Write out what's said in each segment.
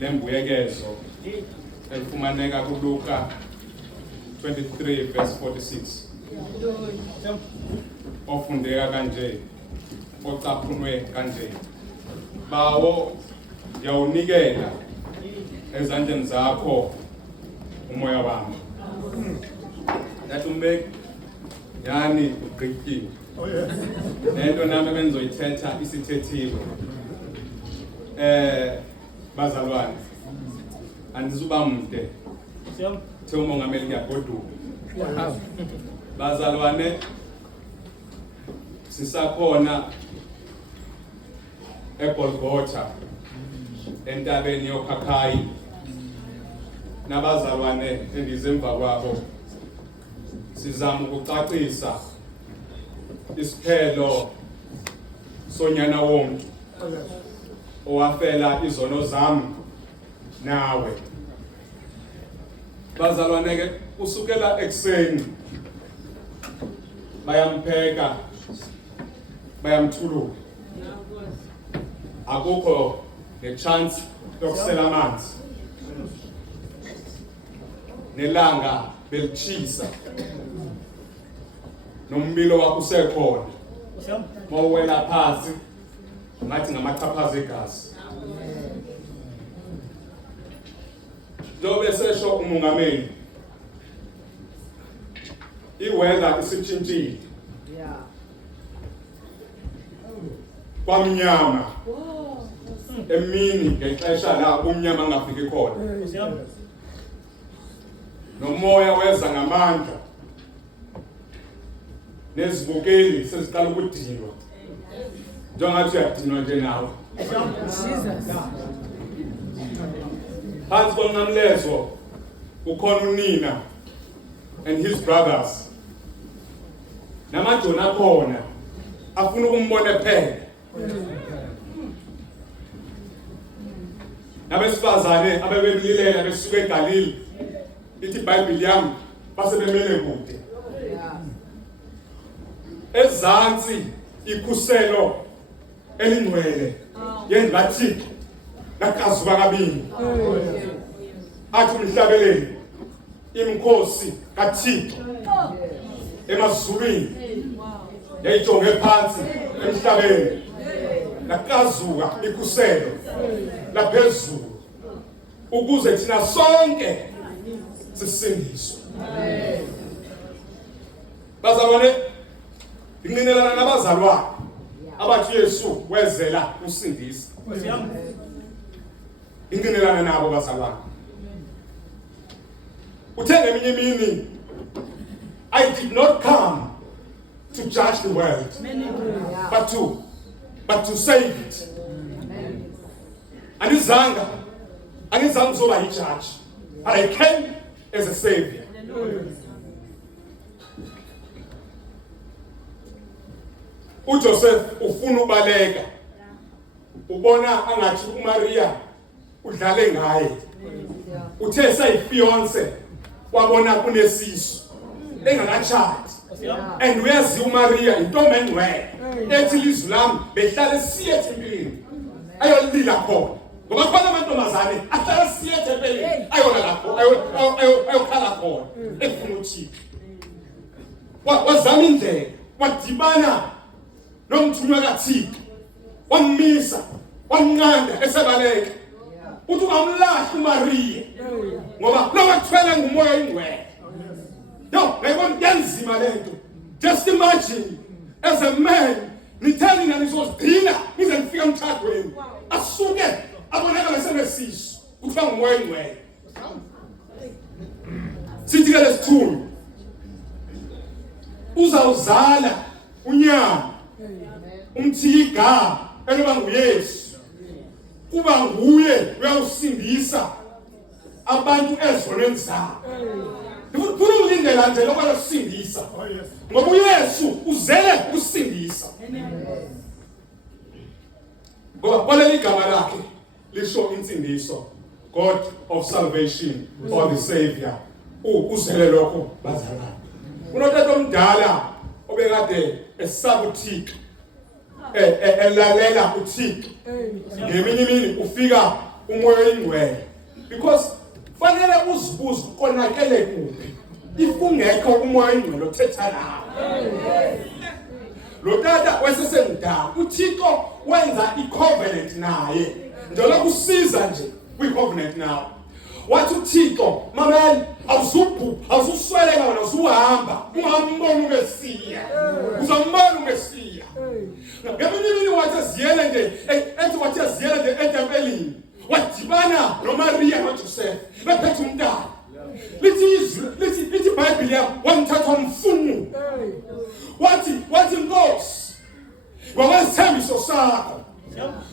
Lembuyekezo elifumaneka kuLuka 23 verse 46. Ofundeka kanje, ocaphunwe kanje. Bawo, ndiyawunikela ezandleni zakho umoya wami. That will make yani ugqityile. Lento nami bengizoyithetha isithethiwe. Bazalwane, andizuba mde. Thi umongameli ngiyagoduka. Bazalwane, sisakhona eGolgotha entabeni yoKhakhayi nabazalwane endizemva kwabo sizama ukucacisa isiphelo sonyana wonke owafela izono zami nawe. Bazalwane ke usukela ekseni bayampheka bayamthulula, akukho nechance yokusela amanzi, nelanga belitshisa, nommbilo wakho usekhona, mawuwela phansi ngathi ngamachaphaza egazi. Njengoba sesho umongameli, iweather isitshintshile, kwamnyama emini ngexesha la umnyama angafiki khona, nomoya weza ngamandla, nezibukeli seziqala ukudinwa njengathi uyadinwa nje nawe. Phansi koNqamlezweni ukhona unina and his brothers, namajoni akhona afuna ukumbona ephele, nabesifazane abebemlilela besuka eGalili, ithi iBhayibheli yami basebemele kude. Ezantsi ikhuselo elingcwele yengathiko lakazuba kabini, athi umhlabeleli imkhosi kaThixo emazulwini yayijonge phansi emhlabeni, lakazuka ikhuselo laphezulu ukuze thina sonke sisindiswe. Bazalwane, inqinelana nabazalwane abathi Yesu wezela usindisa. Inqinelana nabo bazalwane. Uthe ngeminye imini, I did not come to judge the world, but to save it. Angizange uzoba yijudge, but I came as a savior. uJoseph ufuna ubaleka, ubona angathi uMaria udlale ngaye, uthe sayifiance wabona kunesisu engakatshati, and uyazi uMaria intombi engcwele ethi ilizwi lami behlale siye ethempelini ayolila khona, ngoba khona amantombazane ahlala siye ethempelini ayona lapho ayokhala khona efuna uThixo. Wazama indlela, wadibana nomthunywa kaThixo, wamisa, wamnqanda esebaleka, uthi ungamlahli uMaria ngoba lowathwele ngumoya oyingcwele. Yo, ngayibona yanzima lento. Just imagine as a man nithani na nizozigcina nize nifika emthadweni asuke abonakala senesisu kuthiwa ngumoya oyingcwele. Sithi ke lesithunywa uzawuzala unyana umthiya igama eloba nguYesu, kuba nguye uyawusindisa abantu ezonweni zabo. Ufuna ulindela nje lokho kusindisa, ngoba uYesu uzele ukusindisa. Ngoba baleli igama lakhe lisho insindiso, God of salvation or the Savior. Uzele lokho bazalwane. Unotata omdala obekade esaba uThixo, elalela uThixo, ngeminye imini ufika umoya oyingcwele because fanele uzibuze konakele kuphi if ungekho umoya oyingcwele othetha nawe. Lo tata wesesengidala uThixo wenza icovenant naye njengoba kusiza nje kwicovenant nawe. Wathi uThixo mamela awuzusweleka wena usuhamba ungambona umesiya uzambona umesiya. Ngeminye imini wathi aziyele nje wathi aziyele nje etempelini wadibana noMaria noJoseph bephethe umntana. Lithi iBhayibheli wamthatha umfumu wathi Nkosi ngokwesithembiso sakho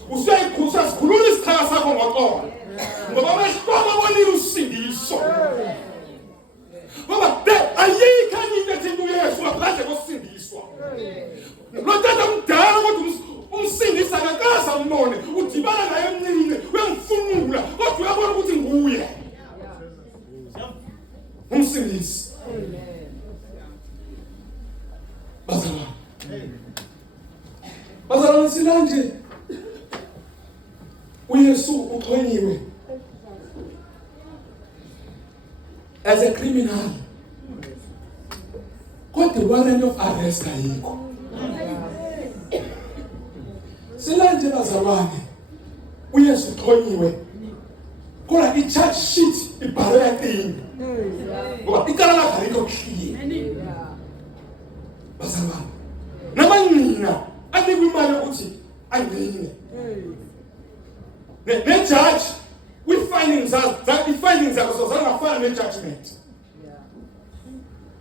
usikhulula isikhaya sakho ngoxolo ngoba amehlo abonile usindiso. Ngoba ayikho into ethi uYesu ngaphandle kosindiswa. Lo tata mdala kodwa umsindisa akakaze ambone udibana naye emncane uyamfunula kodwa uyabona ukuthi nguye umsindisi. Bazalwane silanje uYesu uxhonyiwe as a criminal. Kodwa warrant of arrest ayikho. Silanje bazalwane uYesu uxhonyiwe kodwa i-charge sheet ibhalwe yaqini. Ngoba icala lakhe alikho clear. Bazalwane namanina anikwe imali ukuthi angene. Ne-judge i-findings zakho zangafana ne-judgment.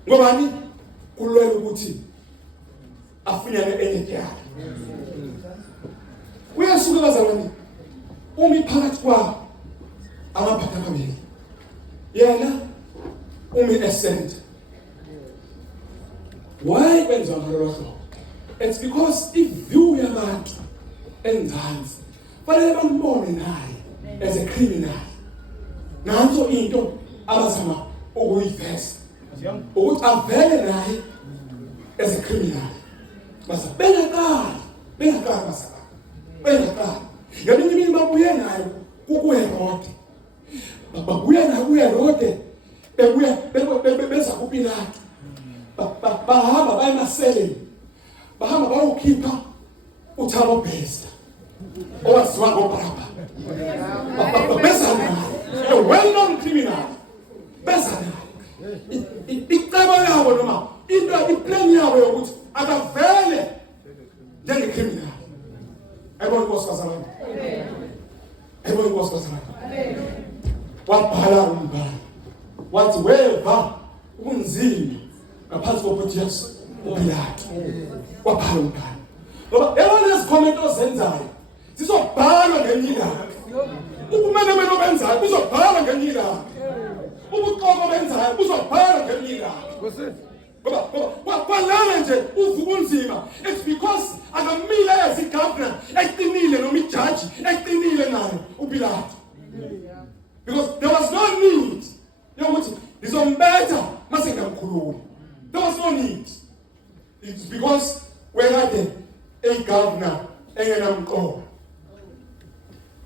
Ngobani kulwela ukuthi afunyane enye tyala. Uyasuka bazalwane umi phakathi kwabo amaphatha amabili. Yena umi escent. Why kwenza ngalokho? It's because i-view yabantu enzansi fanele bambone naye as a criminal. Nanso into abazama ukuyiveza ukuthi avele naye as a criminal. Basa bengakali basaba. Ngeminye imini babuye naye kuHerode. Babuye naye kuHerode beza kuPilato. Bahamba baya emaseleni. Bahamba bayokhipha uThabo Besta owaziwa ngoBaraba. Beza naye a well-known criminal. Beza naye icebo yabo noma into iplan yabo yokuthi akavele njenge-criminal. Ayibona Nkosi kaZalwane. Ayibona Nkosi kaZalwane. Wabhala umbhalo wathi weva ubunzima ngaphansi koPontius uPilato. Wabhala umbhalo ngoba yabona izikhomento ozenzayo zizobhalwa ngenyilanga. Ubumenemene obenzayo buzobhalwa ngenyilanga. Ubuqoko benzayo buzobhalwa ngenyilanga. Ngoba kwalana nje uvuka unzima. It's because akamile as igovernor eqinile noma ijaji eqinile nayo uPilato. Because there was no need yokuthi lizombetha mase ngamkhulula. There was no need. It's because wekade a governor engenamqondo.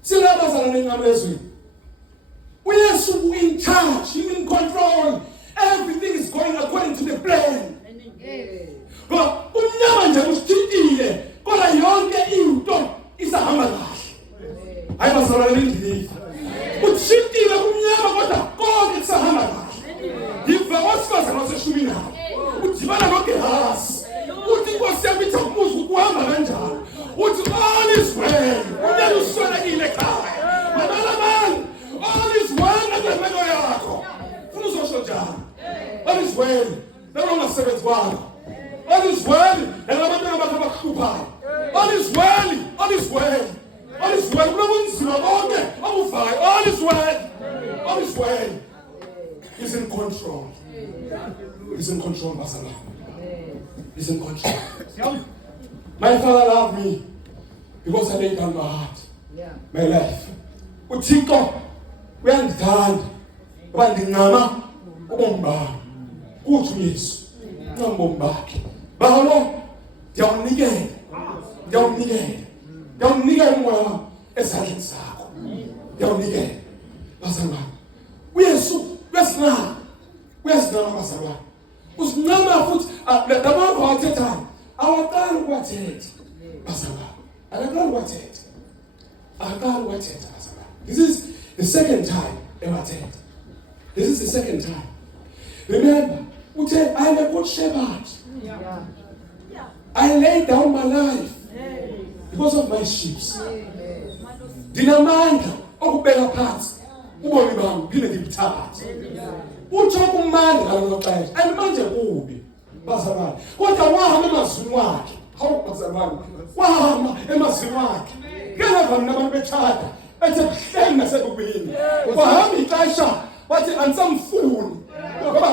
Silabazalwane Emnqamlezweni. UYesu in charge, in control. Everything is going according to the plan. Ngoba umnyama nje usithintile kodwa yonke into isahamba kahle. Hayi bazalwane endlini. Uthintile umnyama kodwa konke kusahamba kahle. Yiva wasifazana waseshumini naye. Udibana noGehasi. Uthi Nkosi yami ithi akubuza ukuhamba kanjani. Uthi all is well. Unyana uswelekile ekhaya. Mamela all is well ngemeko yakho. Funa uzosho njani? All is well. Noma ungasebenzi kwakho. All is well. Nabantwana bakho abakuhluphayo. All is well. All is well. All is well. Kunobunzima bonke obuvayo. All is well. All is well. He's in control. He's in control, bazalwane. He's in control. My Father loved me because I laid down my heart, my life. uThixo uyangithanda ngoba ndingama ubomi bami kuthi uYesu ubomi bakhe. Bawo ndiyawunikela umoya wami ezandleni zakho. ndiyawunikela bazalwane. uYesu uyasinqaba bazalwane. Usinqaba futhi labantu abathethayo awaqali ukuwathetha bazalwane. Akaqali ukuwathetha bazalwane. This is the second time ebathetha. This is the second time. Remember, I am a good shepherd. I lay down my life because of my sheep. Dinamandla okubeka phansi ubomi bami ngine ngibuthathe. Uthi kumandla ngalelo xesha andimanje kubi bazalwane. Kodwa wahamba emazwini wakhe. Hawu bazalwane. Wahamba emazwini wakhe. Ngeke nabantu bethatha ethe kuhleng nasekubini. Wahamba ixesha wathi ansamfuni.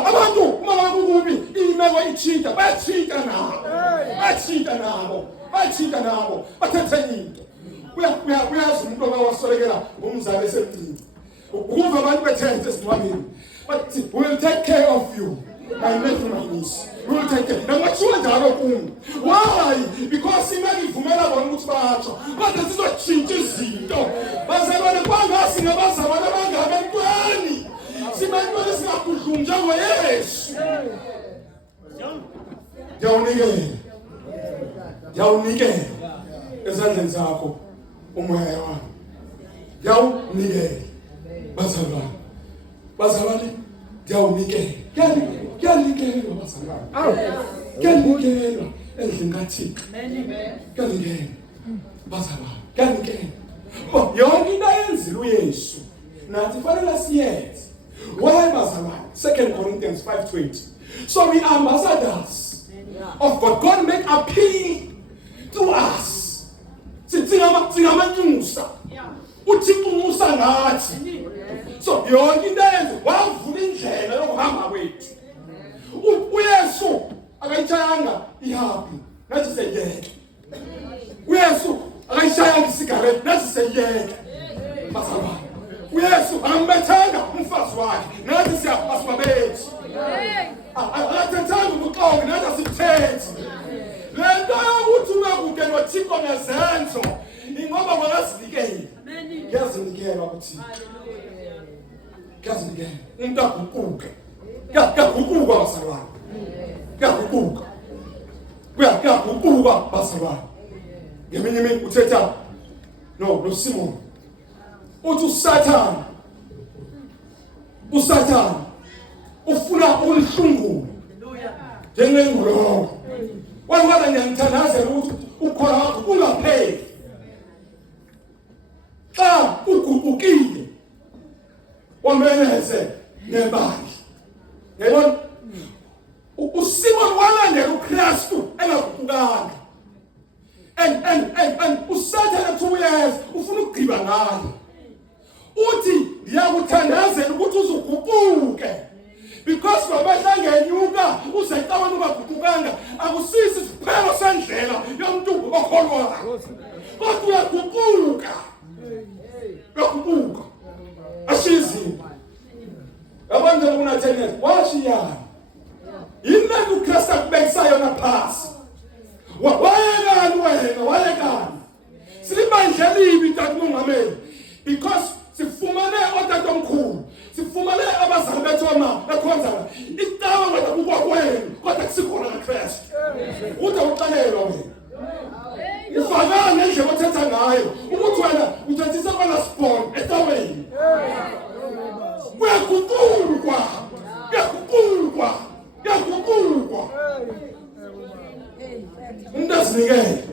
Abantu uma bakubi imeko itshintsha bayathinta nabo bathethe into. Uyazi umuntu owasolekela umzali esemncane. Ukuva abantu bethethe esidwamini. But we will take care of you. My nephew, my niece. We will take care. Now what you njalo kum? Why? Because imali ivumela bona ukuthi batsho. Kodwa sizothintsha izinto. Bazalwane kwangasi ngabazalwane abangabantwani. Simantwana singakudlunja ngoYesu. Ndiyawunikela ezandleni zakho umoya wami. Ndiyawunikela bazalwane ndiyawunikela. Kuyanikelwa bazalwane. Kuyanikelwa endlini kaThixo. Kuyanikelwa bazalwane. Kuyanikelwa. Yonke into ayenzile uYesu nathi fanele siyenze. Why bazalwane? 2 Corinthians 5:20. So we are ambassadors of God. God make appeal to us. Singamanyusa. Uthixo umusa ngathi. So yonke into yenze wavula indlela yokuhamba kwethu. uYesu akayitshayanga ihappy nathi seyeke. uYesu akayishayanga isigarette nathi seyeke. Bazalwane. uYesu angambethanga umfazi wakhe nathi siyabasibabethi. Akathethanga ukuxoka nathi asikuthethi. Lento yokuthi uyakude noThixo ngezenzo ingoba wakazinikela. Ngiyazinikela kuThixo. Ngiyazinikela. Umuntu aguquke. Kuyaguquka bazalwane. Kuyaguquka bazalwane. Ngeminye imini uthetha no Simon. Uthi uSathane ufuna ulihlungula njengengqolowa. Wangala ngiyangithandazela ukuthi ukhona wakho ungapheli. Xa uguqukile wameneze ngebandla. Yabona? uSimon walandela uKristu engaguqukanga. And uSathane 2 years ufuna ukugqiba ngaye. Uthi ngiyakuthandazela ukuthi uzuguquke. Because wabahlangenyuka uzecaweni ungaguqukanga akusisi isiphelo sendlela yomuntu okholwayo. Kodwa uyaguquka. Ashizi. Abantu kunathene washiyana. Yini uKristu akubekisayo naphasi. Wayekani. Silibandla libi takungameli. Because sifumane otatomkhulu. Sifumane abazali bethu bekhonza itawa ngakubukwa kwenu kodwa kusikhona uKristu. Uthi uxelelwa wena. Ufana nendlela othetha ngayo. Ukuthi wena uthethisa bana spawn etaweni. Kuyaguqulwa. Undazinikele.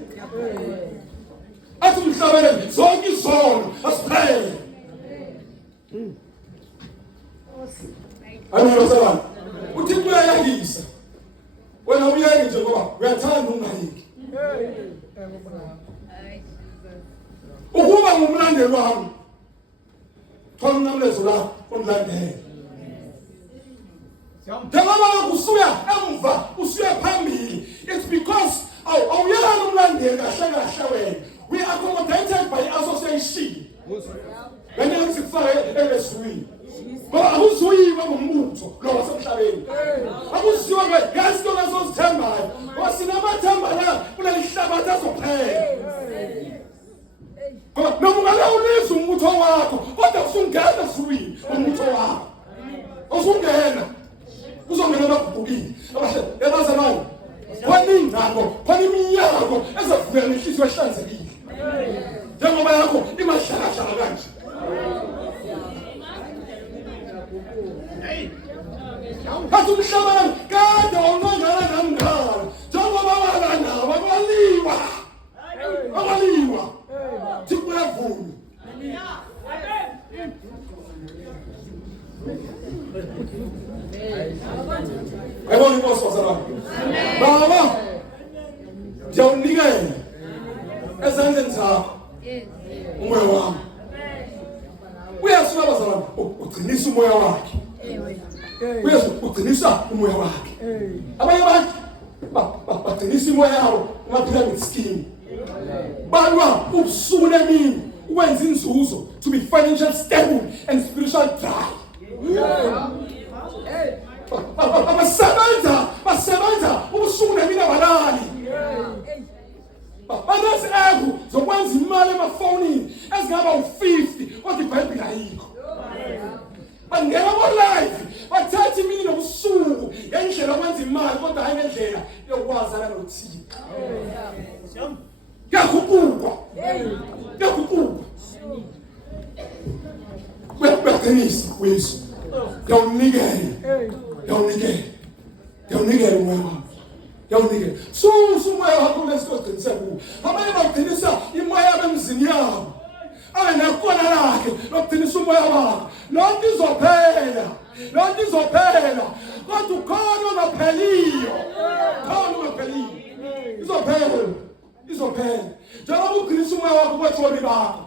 Athi umhlabelele zonke izono asiphele. Ayibona uthi uyayangisa. Wena uyayike nje ngoba uyathanda ungayiki. Ukuba ngumlandeli wami. Thola Emnqamlezweni la umlandeli. Njengoba kusuya emva usuya phambili. It's because awuyelana umlandeli kahle wena. We are accommodated by association. Wena usifake eleswini. Ngoba akuzuyiwe ngomuntu lo wasemhlabeni. Akuziwa ngeyazi into lesozithembayo. Wasinabathemba la kuleli hlabathi azophela. noma ungalawulisa umbutho wakho kodwa usungena ezulwini umbutho wakho usungena uzongena abagugukile abazalwane khona ingcango khona iminyango ezavuleka nehliziyo ehlanzekile njengoba yakho imahlakahla kanje kathi umhlabani kade wawunqangana namngala njengoba walanabo abaliwa tikuyavuma ayibona inkosi bazalwane baba ndiyawunikela ezandleni zakho umoya wami uyasuka bazalwane ugcinisa umoya wakhe uyesu ugcinisa umoya wakhe abanye abantu bagcinisa umoya yabo kuma-pyramid scheme balwa ubusuku nemini ukwenza inzuzo to be financially stable and spiritual dry basebenza ubusuku nemini abalali banezi evu zokwenza imali emafonini ezingaba u-50 kodwa ibhayibhile ayikho bangena ko-live bathatha imini nobusuku ngendlela okwenza imali kodwa hayi ngendlela yokwazana nothixo kuyakhupukwa kuyaqinisa kuyesu yawunikela umoya wami yawunikela susa umoya wakho lesikoqinisa kuwo abanye bagcinisa imoya yabo emzini yabo nekona lakhe lokugcinisa umoya wakho lonke izophela kodwa ukhona ongapheliyo izophela njengoba ugcinisa umoya wakho kubatholi bakho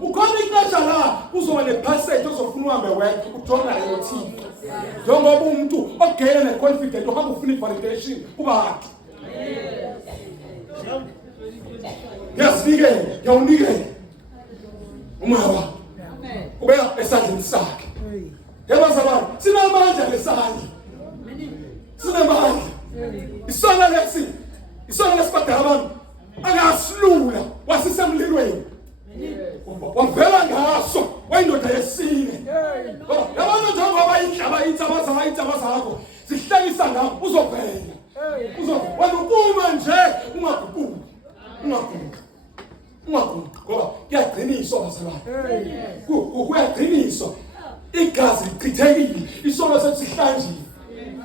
ukhona ixesha la uzoba nephasage ozofuna uhambe wedwa ujongane nothixo njengoba umuntu ogele ne-confident ohamba ufuna i-validation kubantu ngiyawunikela umoya wakho ubeka esandleni sakhe yabazalwane sinamandla lesandla isona lesibadala abantu angasilula wasisemlilweni wavela ngaso wayindoda yesine yabona njengoba iy'nhlaba zakho zihlekisa ngakho uzophela wena ukuma nje ungaguquki ngoba kuyagciniswa bazalwane kuyagciniswa igazi lichithekile isono sethu sihlanjiwe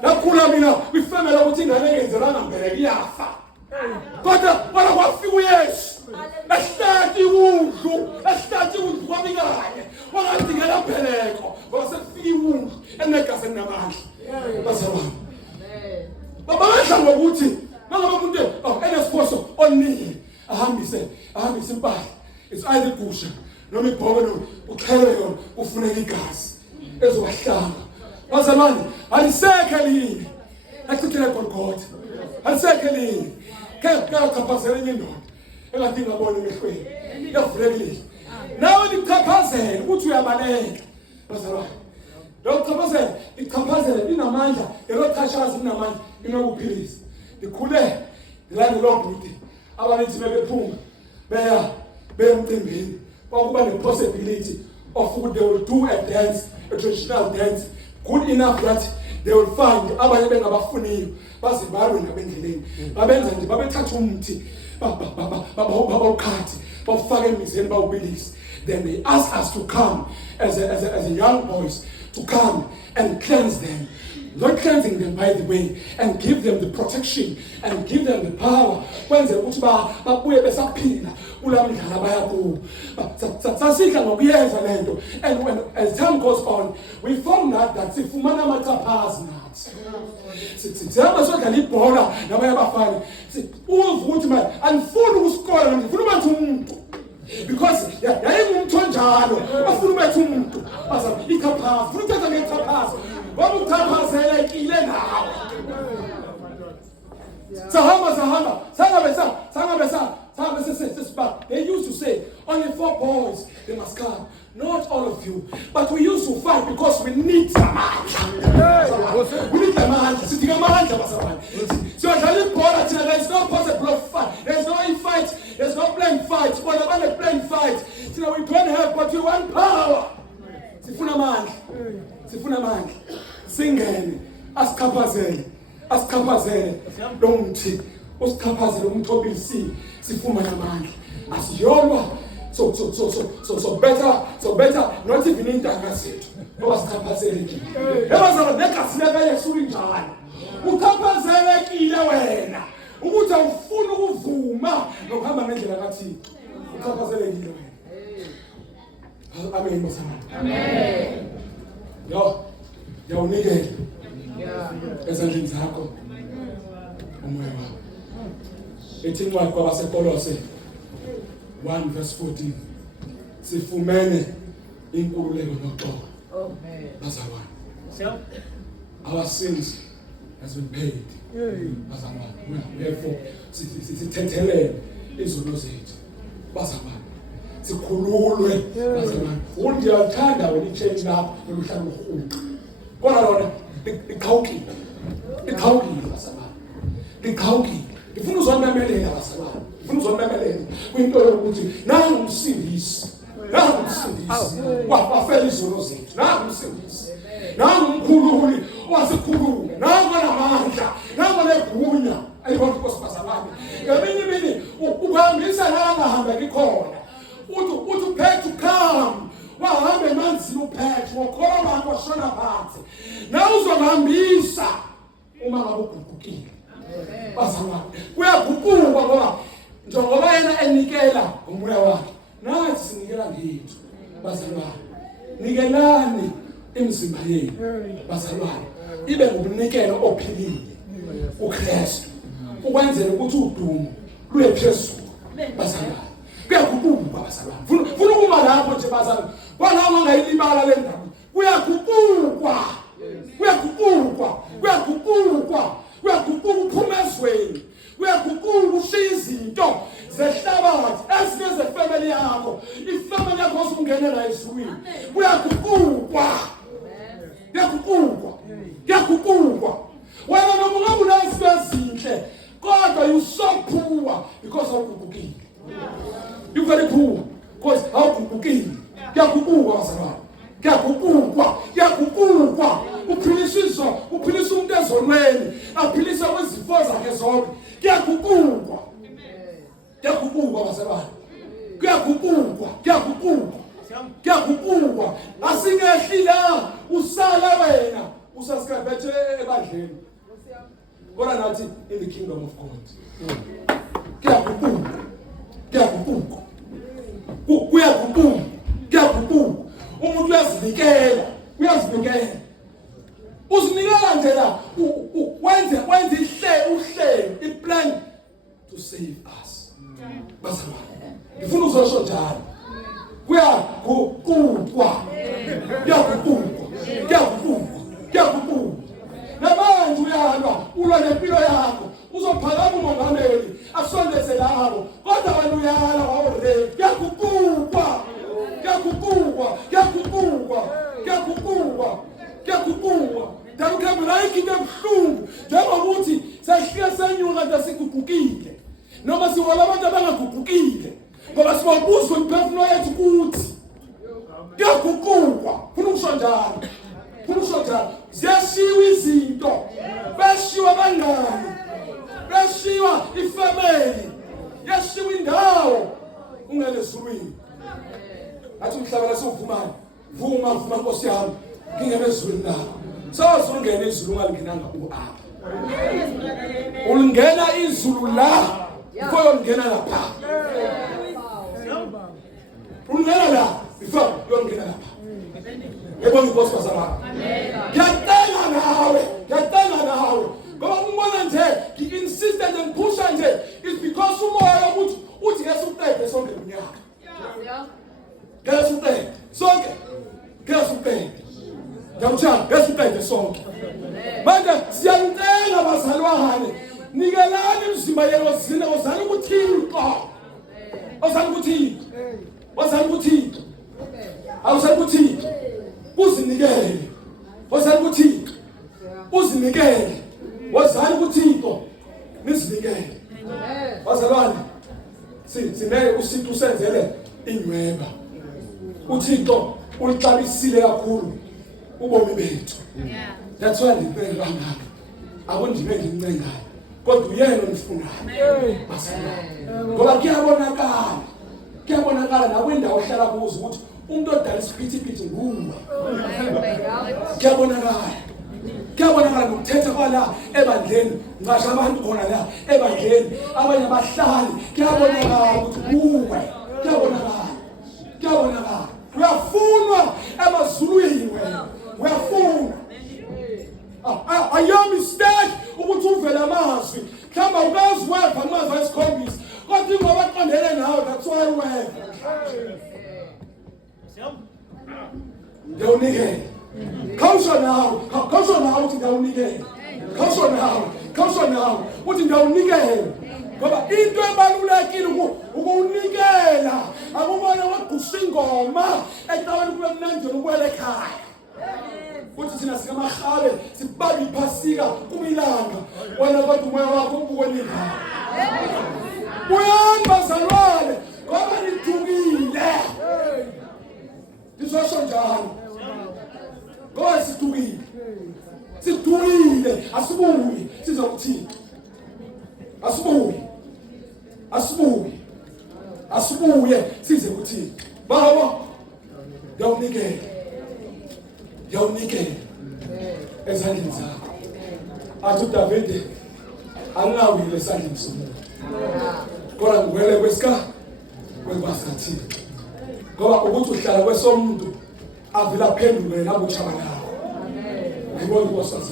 lakhula mina kwifemela ukuthi ingane engenzelanga mbeleko iyafa kodwa kwafika uyesu ahlathi udlu kwabikanye wangadingela mbeleko ngoba sekufika iwundlu enegazi elinamandla bazalwane babadla ngokuthi mangabe umuntu enesiphoso oningi ahambise impahla it's either igusha noma ibhobo noma uxhele yona ufuneka igazi ezobahlanga bazalwane alisekho lini achithele Golgotha alisekho lini kachaphazela enye indoda engathi ngabona emehlweni yavulekile nawe lichaphazela ukuthi uyabaleka bazalwane lokuchaphazela ichaphazela inamandla eloqhashaza inamandla inokuphilisa ikhule ngilandela obhuti abaninzi bebephuma beya emcimbini kwakuba ne-possibility of they will do a dance, a traditional dance, good enough that they will find abanye bengabafuniyo bazibalwe nabendleleni babenza nje babethatha umthi babawukhathi bawufake emizeni bawubilisa. Then they ask us to come as a young boys to come and cleanse them. Not cleansing them, by the way, and give them the protection and give them the power. When they and when as time goes on, we found out that because they used to say only 4 boys they must come. Not all of you, but we used to fight because we need the man. We need the man. So there is no possible fight. There is no fight. There is no playing fight. When I want to play fight, we want power. Sifuna amandla. Sifuna amandla. Singene asichaphazele lo mthi usichaphazele umthobisi sifumana amandla. Asiyolwa so better not even intanga zethu ngoba sichaphazelekile. Ebazana negazi likaYesu linjalo. Uchaphazelekile wena ukuthi awufuni ukuvuma nokuhamba ngendlela kaThixo. Uchaphazelekile wena. Amen. Amen. Ndiyawunikela ezandleni zakho umoya wakho. Ethi incwadi kwabaseKolose 1:14 sifumene inkululeko noxolo. Bazalwane. Our sins has been paid. Bazalwane. Therefore sithethelele izono zethu. Bazalwane. Sikhululwe. Bazalwane. Undiyathanda wena ichange lapho oluhlala ukhunqa. Kodwa lona iqhawukile. Bazalwane. Iqhawukile. Ifuna uzomemelela bazalwane. Ifuna uzomemelela kwinto yokuthi nangu umsindisi. Wafela izono zethu. Nangu umsindisi. Nangu umkhululi wasikhulule. Nangu namandla. Nangu negunya. Ayibona inkosi bazalwane. Ngeminye imini ukuhambisa nangahamba kikhona. Uthi prepare to come. Wahamba emanzini uphethe wakhola abantu washona phansi. Na uzohambisa uma ngabe ugugukile. Bazalwane. Kuyaguquka ngoba njengoba yena enikela umoya wakhe. Nathi sinikela ngethu. Bazalwane. Nikelani imizimba yenu. Bazalwane. Ibe ngumnikelo ophilile. uKristu. Ukwenzela ukuthi udumo luye phezulu. Bazalwane. Kuyaguquka bazalwane. Funa ukuma lapho nje bazalwane. Kwalawo angayilibala le ndaba. Kuyaguquka uphuma ezweni. Kuyaguquka ushiya izinto zehlabathi ezinye zefamily yakho. Ifamily yakho osungenela ezulwini. Kuyaguquka. Wena noma ungabunazizinhle kodwa you so poor because of ukugugukile. You very poor because how ukugugukile. Kuyaguquka bazalwane. Kuyaguquka. Uphilisa umuntu ezonweni, aphilisa kwezifo zakhe zonke. Kuyaguquka bazalwane. Kuyaguquka. Asingehlila usala wena usasikaphethe ebandleni. Kodwa nathi in the kingdom of God. Kuyaguquka. Umuntu uyazinikela. Uzinikela nje la wenze plan to save us. Bazalwane. Ngifuna uzosho njalo. Kuyaguquka. Namanje uyalwa ulwa nempilo yakho. Uzophakama umongameli asondeze labo. Kodwa wena uyala wawure. Kuyaguquka. Dalukhamba la ikinto ebuhlungu njengokuthi sasihlike senyuka ntasiguqukile noma siwala abantu abangagugukile ngoba siwabuzwa imphefumulo yethu kuthi kuyaguquka. Funa ukusho njalo. Ziyashiwa izinto, bashiwa abangani, bashiwa ifamily, yashiwa indawo ungene ezulwini. Athi umhlaba lesivumayo. Vuma Nkosi yami. Ngingena ezulwini lakho. Sawuzongena izulu ungalingenanga uapha. Ulingena izulu la. Before ungena lapha. Ulingena la. Before ungena lapha. Yebo Nkosi bazalwane. Ngiyacela nawe. Ngoba umbona nje, ngi-insistent and pusha nje is because umoya uthi Yesu uqede sonke iminyaka. Yesu uqede sonke. Ngiyawuthanda sonke. Manje siyanicela bazalwane, nikelani imizimba yenu ozine ozana ukuThixo. Awusali kuThixo. Uzinikele. Uzinikele. Wazali kuThixo. Nizinikele. Bazalwane. Sine usithi usenzele inyweba. uThixo ulixabisile kakhulu ubomi bethu. That's why ngicela kangaka akundime ngincengayo kodwa uyena onifunayo ngoba kuyabonakala nakwendawo ohlala kuzo ukuthi umuntu odala isiphithiphithi nguwe. Kuyabonakala nokuthetha kwala ebandleni ngasho abantu khona la ebandleni abanye abahlali kuyabonakala ukuthi kuwe kuyabonakala uyafunwa emazulwini wena uyafunwa. Ayo mistake ukuthi uvela amazwi mhlamba ukazi weva amazwi esikhombisa kodwa ingoba aqondele nawe that's why weva ndiyawunikela. Khawusho nawe uthi ndiyawunikela. Khawusho nawe uthi ndiyawunikela ngoba into ebalulekile ukuwunikela akubona wagusha ingoma ecaweni kube mnandi nokuwela ekhaya. Uthi thina singamahabe sibamba iphasika kumilanga wena kodwa umoya wakho ubukweni ngalo. Uyamba zalwane ngoba nidukile. Ndizosho njalo. Ngoba sidukile asibuyi sizokuthini. Asibuye size kuthini. Bawo ndiyawunikela ezandleni zakho. Athi uDavide angawile esandleni somuntu kodwa ngiwele kwesikaThixo ngoba ukuthi uhlala kwesomuntu avela phendule nabutshabalala. Ngibona uNkosi nawe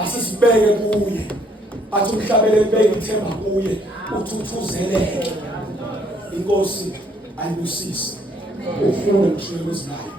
asisibeke kuye athi umhlabele beke ithemba kuye uthuthuzeleke. Inkosi ayibusise ufunde ngishilo lwezimali.